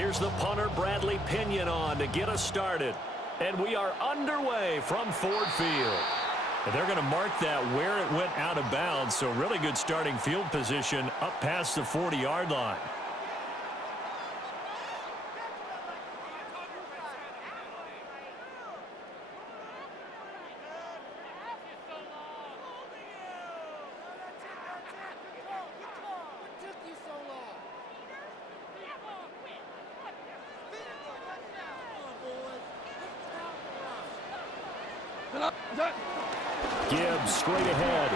Here's the punter, Bradley Pinion, on to get us started. And we are underway from Ford Field. And they're going to mark that where it went out of bounds, so really good starting field position up past the 40-yard line. Gibbs straight ahead.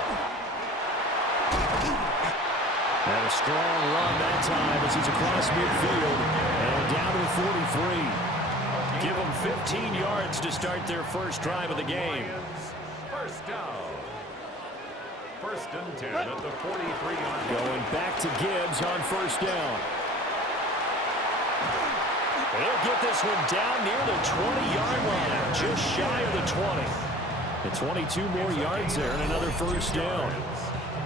And a strong run that time as he's across midfield and down to the 43. Give them 15 yards to start their first drive of the game. First down. First and 10 at the 43-yard line. Going back to Gibbs on first down. They'll get this one down near the 20-yard line, just shy of the 20. And 22 more yards there and another first down.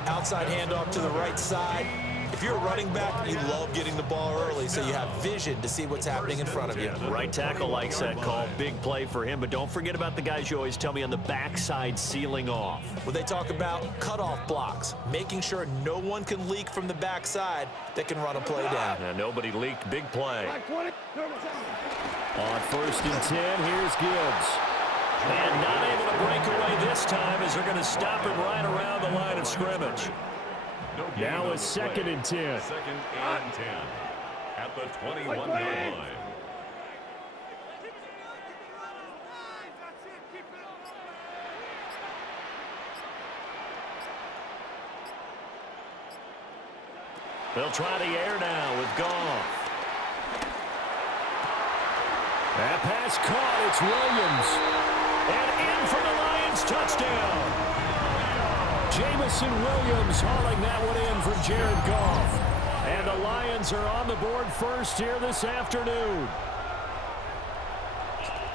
Outside handoff to the right side. If you're a running back, you love getting the ball early so you have vision to see what's happening in front of you. Right tackle likes that call. Big play for him, but don't forget about the guys you always tell me on the backside sealing off. Well, they talk about cutoff blocks, making sure no one can leak from the backside that can run a play down. And nobody leaked. Big play. On first and 10, here's Gibbs. And not able to break away this time as they're going to stop him right around the line of scrimmage. Now a second and 10. Second and 10 at the 21-yard line. They'll try the air now with Goff. That pass caught. It's Williams. And in for the Lions, touchdown. Jamison Williams hauling that one in for Jared Goff. And the Lions are on the board first here this afternoon.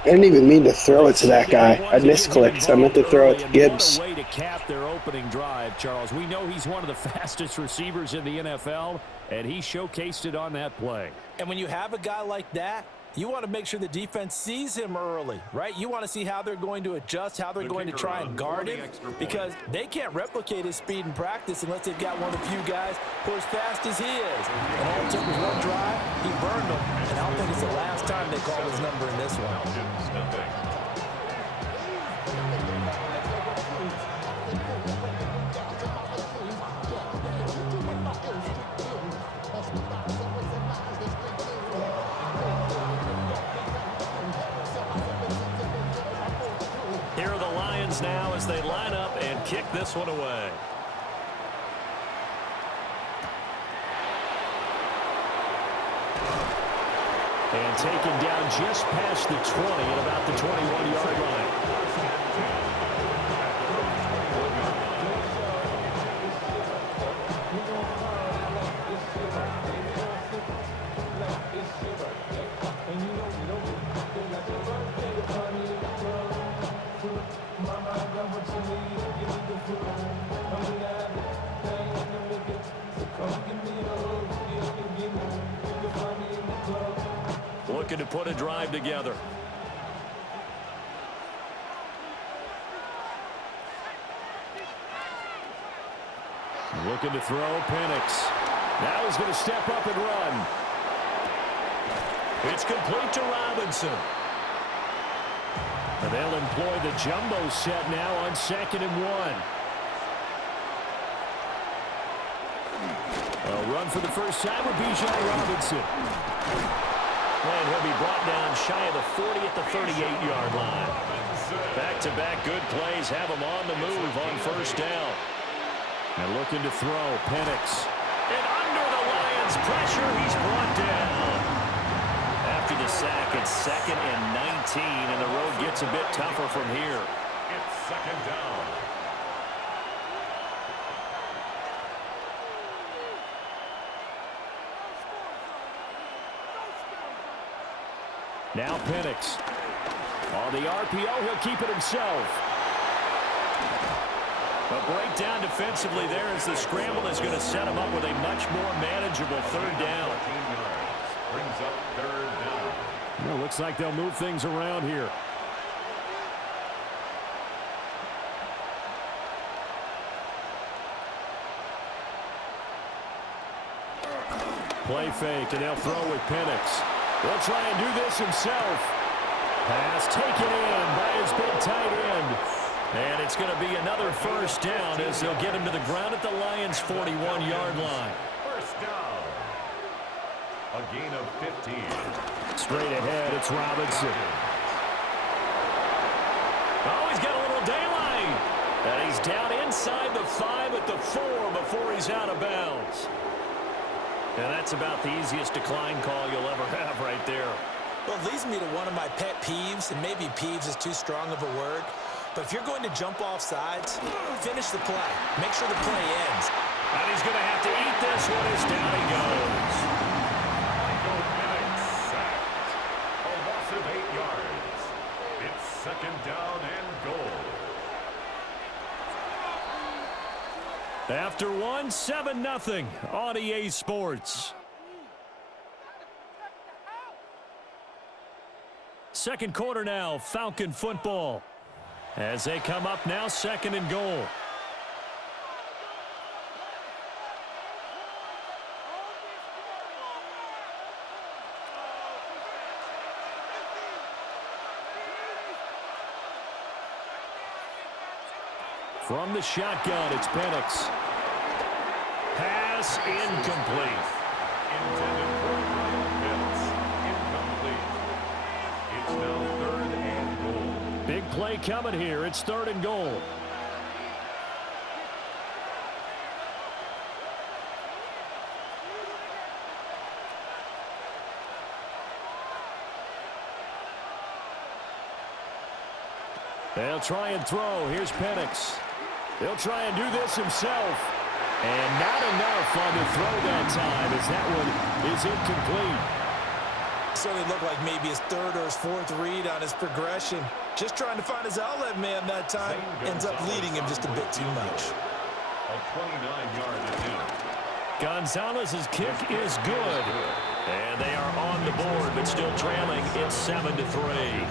I didn't even mean to throw it to that guy. I misclicked. I meant to throw it to Gibbs. What a way to cap their opening drive, Charles. We know he's one of the fastest receivers in the NFL, and he showcased it on that play. And when you have a guy like that, you want to make sure the defense sees him early, right? You want to see how they're going to adjust, how they're going to try and guard him, because they can't replicate his speed in practice unless they've got one of the few guys who are as fast as he is. And all it took was one drive, he burned them, and I don't think it's the last time they call his number in this one. Now as they line up and kick this one away. And taken down just past the 20 at about the 21-yard line. Looking to put a drive together. Looking to throw, Penix. Now he's going to step up and run. It's complete to Robinson. And they'll employ the jumbo set now on 2nd and 1. A run for the first time with Bijan Robinson. And he'll be brought down shy of the 40 at the 38-yard line. Back-to-back good plays have him on the move on first down. And looking to throw, Penix. And under the Lions' pressure, he's brought down. After the sack, it's 2nd and 19, and the road gets a bit tougher from here. It's 2nd down. Now Penix. On the RPO, he'll keep it himself. A breakdown defensively there as the scramble is going to set him up with a much more manageable 3rd down. brings up third down. Well, looks like they'll move things around here. Play fake, and they'll throw with Penix. They'll try and do this himself. Pass taken in by his big tight end. And it's going to be another first down as they'll get him to the ground at the Lions' 41-yard line. First down. A gain of 15. Straight ahead, it's Robinson. Oh, he's got a little daylight. And he's down inside the 5 at the 4 before he's out of bounds. And that's about the easiest decline call you'll ever have right there. Well, it leads me to one of my pet peeves, and maybe peeves is too strong of a word. But if you're going to jump off sides, finish the play. Make sure the play ends. And he's going to have to eat this one as down he goes. Sacked. A loss of 8 yards. It's second down and goal. After one, 7-0 on EA Sports. Second quarter now, Falcon football. As they come up now, second and goal. From the shotgun, it's Penix. Pass incomplete. Intended for Kyle Pitts. Incomplete. It's now third and goal. Big play coming here. It's third and goal. They'll try and throw. Here's Penix. He'll try and do this himself. And not enough on the throw that time as that one is incomplete. Certainly looked like maybe his third or his fourth read on his progression. Just trying to find his outlet man that time. Ends up leading him just a bit too much. A 29-yard attempt. Gonzalez's kick is good. And they are on the board, but still trailing. It's 7-3.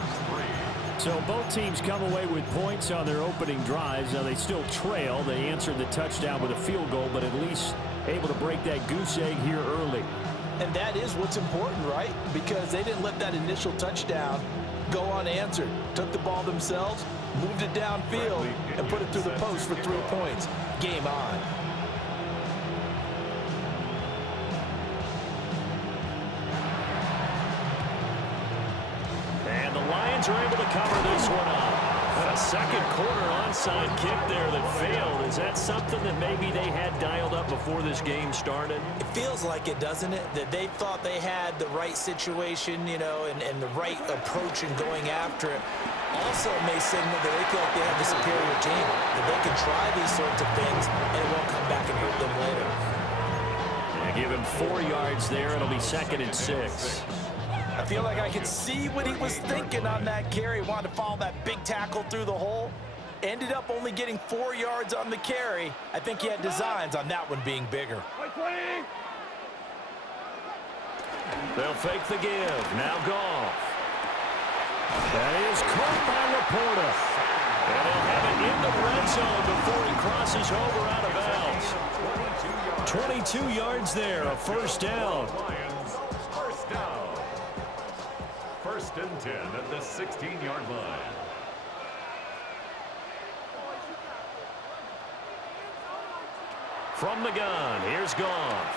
So both teams come away with points on their opening drives. Now they still trail. They answered the touchdown with a field goal, but at least able to break that goose egg here early. And that is what's important, right? Because they didn't let that initial touchdown go unanswered. Took the ball themselves, moved it downfield, and put it through the post for 3 points. Game on. And the Lions are able to cover this one up. A second quarter onside kick there that failed. Is that something that maybe they had dialed up before this game started? It feels like it, doesn't it? That they thought they had the right situation, you know, and the right approach in going after it. Also may signal that they feel like they have the superior team, that they can try these sorts of things and it won't come back and hurt them later. They give him 4 yards there. It'll be 2nd and 6. I feel like I could see what he was thinking on that carry. Wanted to follow that big tackle through the hole. Ended up only getting 4 yards on the carry. I think he had designs on that one being bigger. They'll fake the give. Now Goff. That is caught by Laporta. And they'll have it in the red zone before he crosses over out of bounds. 22 yards there, a first down. First down. First and 10 at the 16-yard line. From the gun, here's Goff.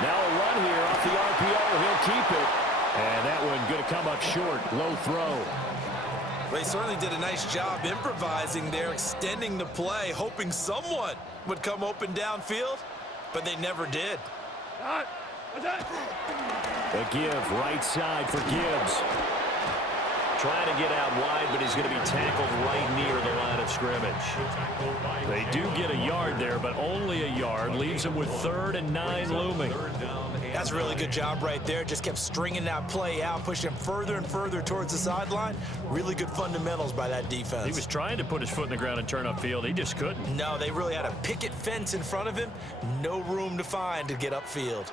Now a run here off the RPO. He'll keep it. And that one going to come up short. Low throw. They certainly did a nice job improvising there, extending the play, hoping someone would come open downfield, but they never did. A give right side for Gibbs. Trying to get out wide, but he's going to be tackled right near the line of scrimmage. They do get a yard there, but only a yard. Leaves them with 3rd and 9 looming. That's a really good job right there. Just kept stringing that play out, pushing him further and further towards the sideline. Really good fundamentals by that defense. He was trying to put his foot in the ground and turn upfield. He just couldn't. No, they really had a picket fence in front of him. No room to find to get upfield.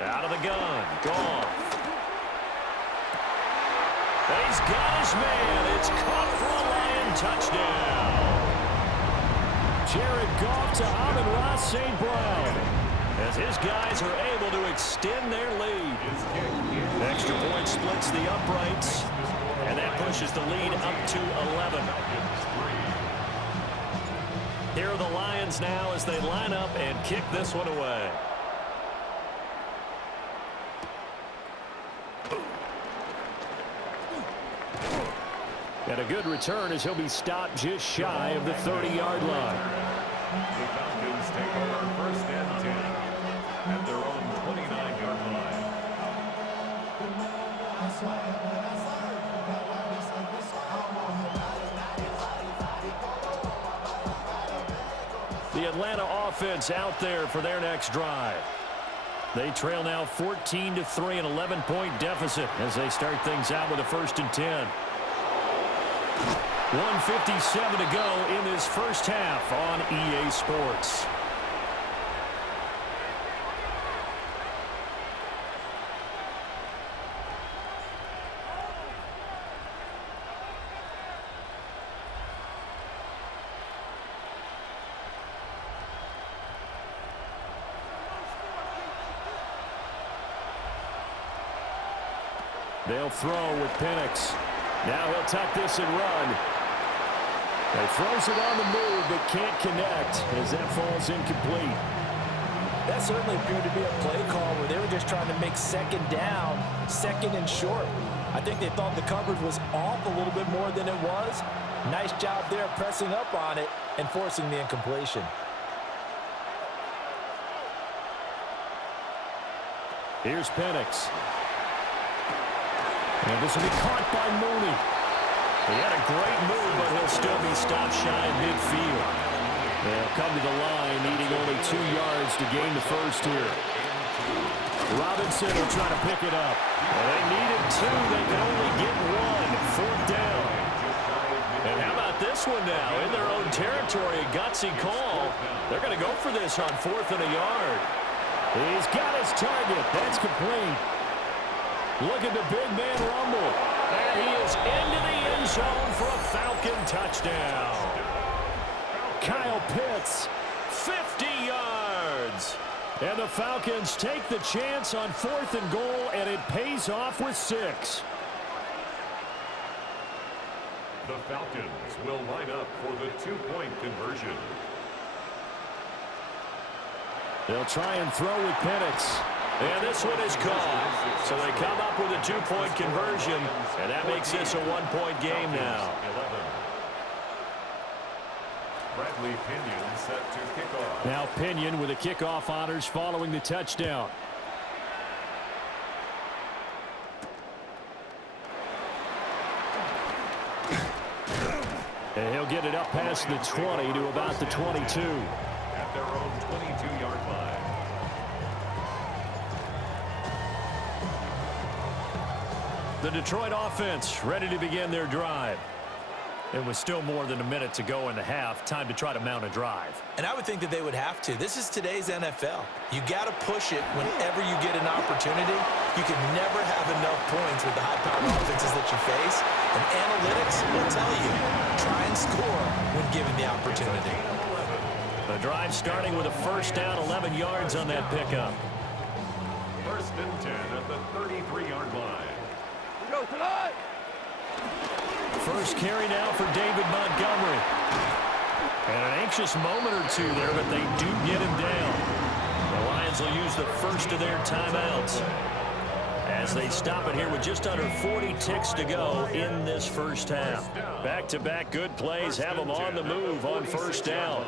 Out of the gun. Goff. He's got his man. It's caught for a Lion touchdown. Jared Goff to Amon-Ra St. Brown as his guys are able to extend their lead. Extra point splits the uprights, and that pushes the lead up to 11. Here are the Lions now as they line up and kick this one away. And a good return as he'll be stopped just shy of the 30-yard line. The Falcons take over first and 10 at their own 29-yard line. The Atlanta offense out there for their next drive. They trail now 14-3, an 11-point deficit as they start things out with a 1st and 10. 1:57 to go in this first half on EA Sports. They'll throw with Penix. Now he'll tuck this and run. He throws it on the move, but can't connect as that falls incomplete. That certainly appeared to be a play call where they were just trying to make second down, second and short. I think they thought the coverage was off a little bit more than it was. Nice job there pressing up on it and forcing the incompletion. Here's Penix. And this will be caught by Mooney. He had a great move, but he'll still be stopped shy of midfield. They'll come to the line, needing only 2 yards to gain the first here. Robinson will try to pick it up. Well, they needed 2. They can only get 1. 4th down. And how about this one now? In their own territory, a gutsy call. They're going to go for this on 4th and a yard. He's got his target. That's complete. Look at the big man rumble. And he is into the end zone for a Falcon touchdown. Kyle Pitts, 50 yards. And the Falcons take the chance on 4th and goal, and it pays off with 6. The Falcons will line up for the 2-point conversion. They'll try and throw with Penix. And this one is caught. So they come up with a 2-point conversion, and that makes this a 1-point game now. Bradley Pinion set to kick off. Now Pinion with the kickoff honors following the touchdown. And he'll get it up past the 20 to about the 22. At their own 22-yard line. The Detroit offense ready to begin their drive. It was still more than a minute to go in the half. Time to try to mount a drive. And I would think that they would have to. This is today's NFL. You got to push it whenever you get an opportunity. You can never have enough points with the high-powered offenses that you face. And analytics will tell you, try and score when given the opportunity. The drive starting with a 1st down, 11 yards on that pickup. 1st and 10 at the 33-yard line. Go tonight. First carry now for David Montgomery. And an anxious moment or two there, but they do get him down. The Lions will use the first of their timeouts as they stop it here with just under 40 ticks to go in this first half. Back-to-back good plays have them on the move on 1st down.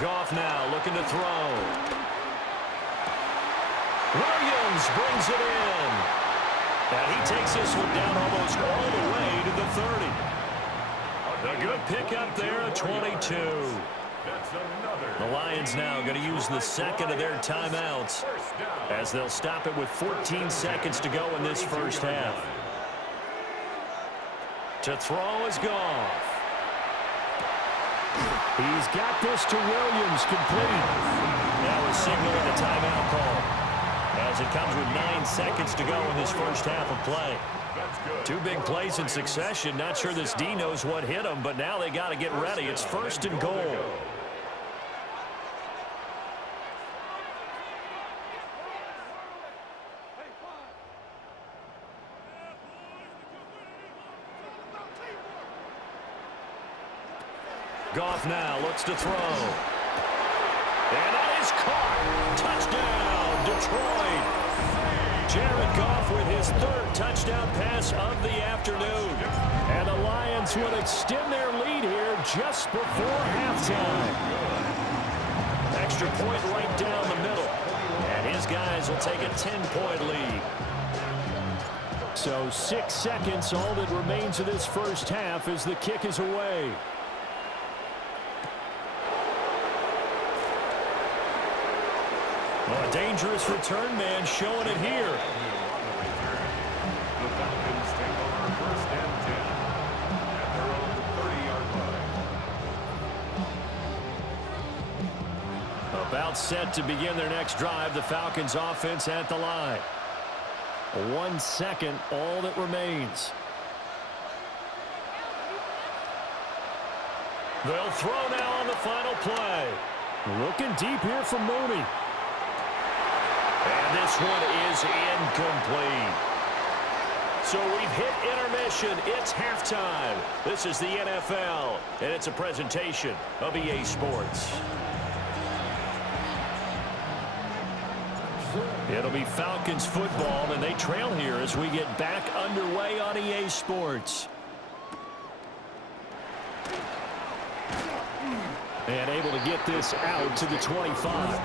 Goff now looking to throw. Williams brings it in. And he takes this one down almost all the way to the 30. A good pickup there at 22. The Lions now going to use the second of their timeouts as they'll stop it with 14 seconds to go in this first half. To throw is Goff. He's got this to Williams, complete. That was signaling a timeout call, as it comes with 9 seconds to go in this first half of play. 2 big plays in succession. Not sure this D knows what hit him, but now they got to get ready. It's 1st and goal. Goff now looks to throw. And that is caught. Touchdown, Detroit. Jared Goff with his 3rd touchdown pass of the afternoon. And the Lions would extend their lead here just before halftime. Extra point right down the middle. And his guys will take a 10-point lead. So 6 seconds, all that remains of this first half as the kick is away. A dangerous return man showing it here. The Falcons take over 1st and 10 at their own 30-yard line. About set to begin their next drive. The Falcons offense at the line. 1 second, all that remains. They'll throw now on the final play. Looking deep here from Mooney. And this one is incomplete. So we've hit intermission. It's halftime. This is the NFL, and it's a presentation of EA Sports. It'll be Falcons football, and they trail here as we get back underway on EA Sports. And able to get this out to the 25.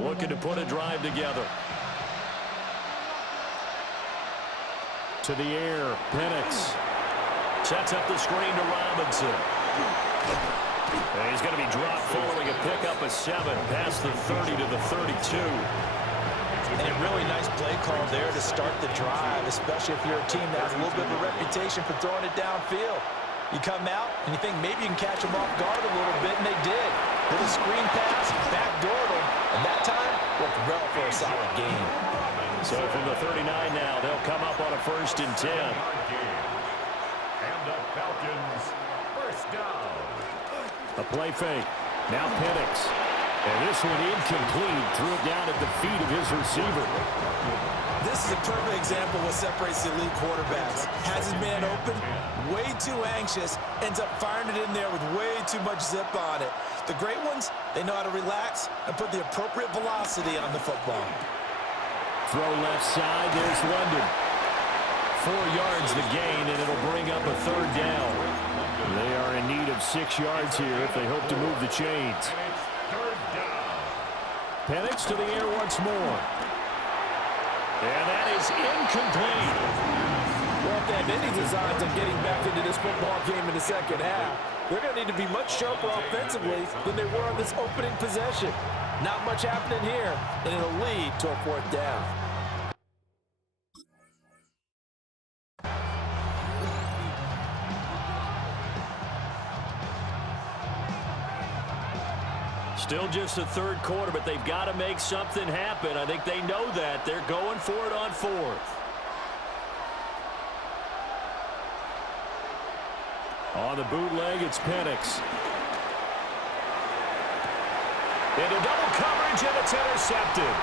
Looking to put a drive together. To the air, Penix. Sets up the screen to Robinson. And he's going to be dropped following a pickup of 7 past the 30 to the 32. And a really nice play call there to start the drive, especially if you're a team that has a little bit of a reputation for throwing it downfield. You come out and you think maybe you can catch them off guard a little bit, and they did. Little screen pass, backdoored them, and that time worked well for a solid gain. So from the 39 now, they'll come up on a 1st and 10. And the Falcons, 1st down. A play fake. Now Penix. And this one incomplete. Threw it down at the feet of his receiver. This is a perfect example of what separates the elite quarterbacks. Has his man open, way too anxious, ends up firing it in there with way too much zip on it. The great ones, they know how to relax and put the appropriate velocity on the football. Throw left side. There's London. 4 yards the gain, and it'll bring up a 3rd down. They are in need of 6 yards here if they hope to move the chains. Penix to the air once more. And that is incomplete. Well, if they have any designs on getting back into this football game in the second half, they're going to need to be much sharper offensively than they were on this opening possession. Not much happening here, and it'll lead to a 4th down. Still just the 3rd quarter, but they've got to make something happen. I think they know that. They're going for it on 4th. On the bootleg, it's Penix. Into double coverage, and it's intercepted.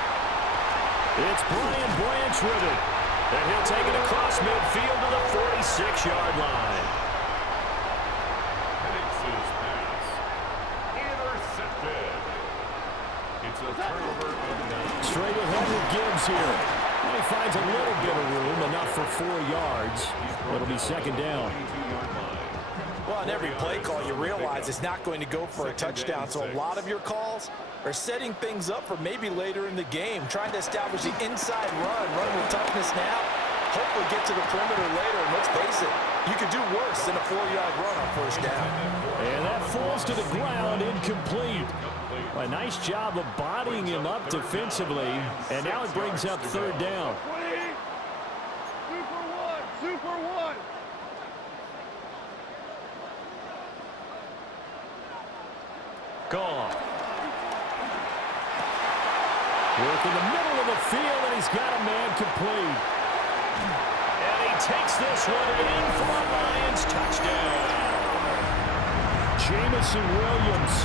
It's Brian Branch with it. And he'll take it across midfield to the 46-yard line. Penix's pass. Intercepted. It's a turnover on the down. Straight ahead with Gibbs here. And he finds a little bit of room, enough for 4 yards. It'll be 2nd down. Well, on every play call, you realize it's not going to go for a touchdown. So a lot of your calls are setting things up for maybe later in the game, trying to establish the inside run with toughness now, hopefully get to the perimeter later. And let's face it, you could do worse than a 4-yard run on 1st down. And that falls to the ground, incomplete. A nice job of bodying him up defensively, and now it brings up 3rd down. back off. Work in the middle of the field, and he's got a man complete. And he takes this one in for a Lions touchdown. Jamison Williams